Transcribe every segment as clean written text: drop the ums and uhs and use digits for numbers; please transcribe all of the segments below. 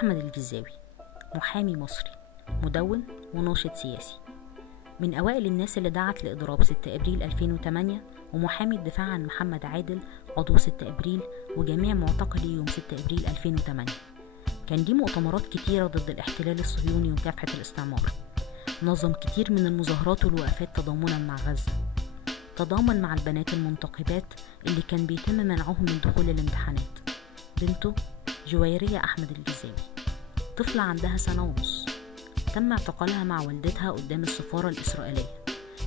أحمد الجزاوي محامي مصري، مدون وناشط سياسي، من أوائل الناس اللي دعت لإضراب 6 أبريل 2008، ومحامي الدفاع عن محمد عادل عضو 6 أبريل وجميع معتقلي يوم 6 أبريل 2008. كان ليه مؤتمرات كتيرة ضد الاحتلال الصهيوني ومكافحة الاستعمار، نظم كتير من المظاهرات والوقفات تضامنا مع غزة، تضامن مع البنات المنتقبات اللي كان بيتم منعهم من دخول الامتحانات. بنته جويرية أحمد الجزاوي طفلة عندها 1.5 سنة، تم اعتقالها مع والدتها قدام السفارة الإسرائيلية.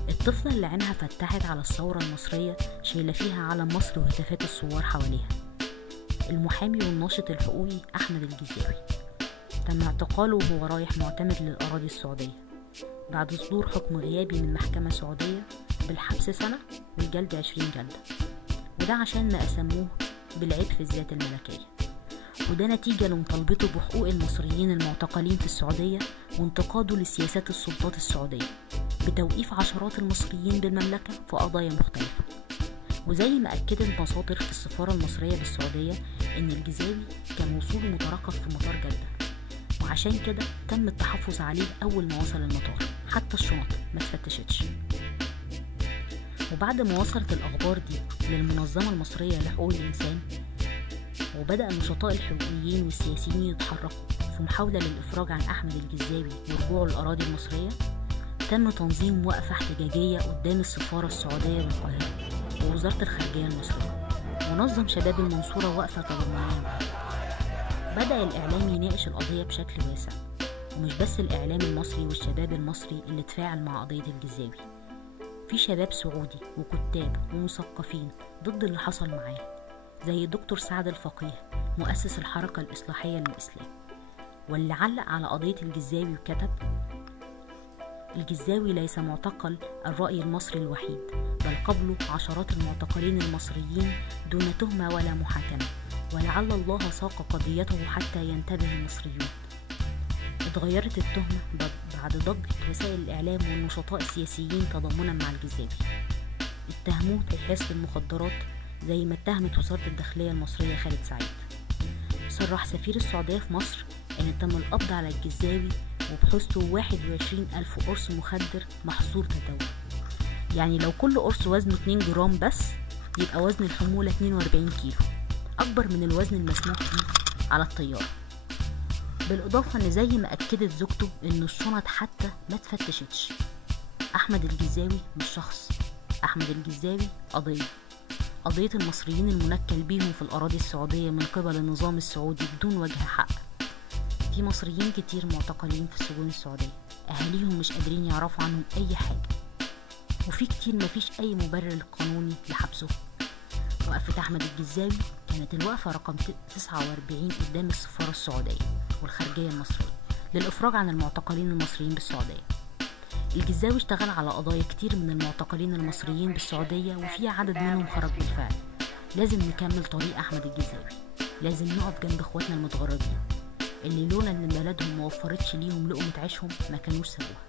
الطفلة اللي عينها فتحت على الثورة المصرية شايلة فيها علم مصر وهتافات الثوار حواليها. المحامي والناشط الحقوقي أحمد الجزاوي تم اعتقاله وهو رايح معتمر للأراضي السعودية بعد صدور حكم غيابي من محكمة سعودية بالحبس 1 سنة والجلد 20 جلدة، وده عشان ما أسموه بالعيب في الذات الملكية، وده نتيجة لمطالبته بحقوق المصريين المعتقلين في السعودية وانتقاده لسياسات السلطات السعودية بتوقيف عشرات المصريين بالمملكة في قضايا مختلفة. وزي ما أكدت مصادر في السفارة المصرية بالسعودية إن الجزاوي كان وصوله مترقب في مطار جدة، وعشان كده تم التحفظ عليه أول ما وصل المطار، حتى الشنط ما اتفتشتش. وبعد ما وصلت الأخبار دي للمنظمة المصرية لحقوق الإنسان، وبدأ النشطاء الحقوقيين والسياسيين يتحركوا في محاولة للإفراج عن أحمد الجزاوي ورجوعه للأراضي المصرية، تم تنظيم وقفة احتجاجية قدام السفارة السعودية بالقاهرة ووزارة الخارجية المصرية، ونظم شباب المنصورة وقفة تضامنية معه. بدأ الإعلام يناقش القضية بشكل واسع، ومش بس الإعلام المصري والشباب المصري اللي تفاعل مع قضية الجزاوي، في شباب سعودي وكتاب ومثقفين ضد اللي حصل معاه، زي الدكتور سعد الفقيه مؤسس الحركة الإصلاحية للإسلام، واللي علق على قضية الجزاوي وكتب: الجزاوي ليس معتقل الرأي المصري الوحيد، بل قبله عشرات المعتقلين المصريين دون تهمة ولا محاكمة، ولعل الله ساق قضيته حتى ينتبه المصريون. اتغيرت التهمة بعد ضجة وسائل الإعلام والنشطاء السياسيين تضامنا مع الجزاوي. اتهموه تجهيز المخدرات زي ما اتهمت وزارة الداخلية المصرية خالد سعيد. صرح سفير السعودية في مصر إن تم القبض على الجزاوي وبحوزته 21,000 قرص مخدر محظور تداول، يعني لو كل قرص وزنه 2 جرام بس يبقى وزن الحمولة 42 كيلو، أكبر من الوزن المسموح به على الطيارة. بالإضافة إن زي ما أكدت زوجته إن الشنط حتى ما اتفتشتش. أحمد الجزاوي مش شخص، أحمد الجزاوي قضية المصريين المنكل بيهم في الأراضي السعودية من قبل النظام السعودي بدون وجه حق. في مصريين كتير معتقلين في السجون السعودية، أهاليهم مش قادرين يعرفوا عنهم أي حاجة، وفي كتير مفيش أي مبرر قانوني لحبسهم. وقفة أحمد الجزاوي كانت الوقفة رقم 49 قدام السفارة السعودية والخارجية المصرية للإفراج عن المعتقلين المصريين بالسعودية. الجزاوي اشتغل على قضايا كتير من المعتقلين المصريين بالسعودية، وفي عدد منهم خرج بالفعل. لازم نكمل طريق أحمد الجزاوي، لازم نقف جنب اخواتنا المتغربين اللي لولا ان بلدهم موفرتش ليهم لقمة عيشهم ما كانوش سابوها.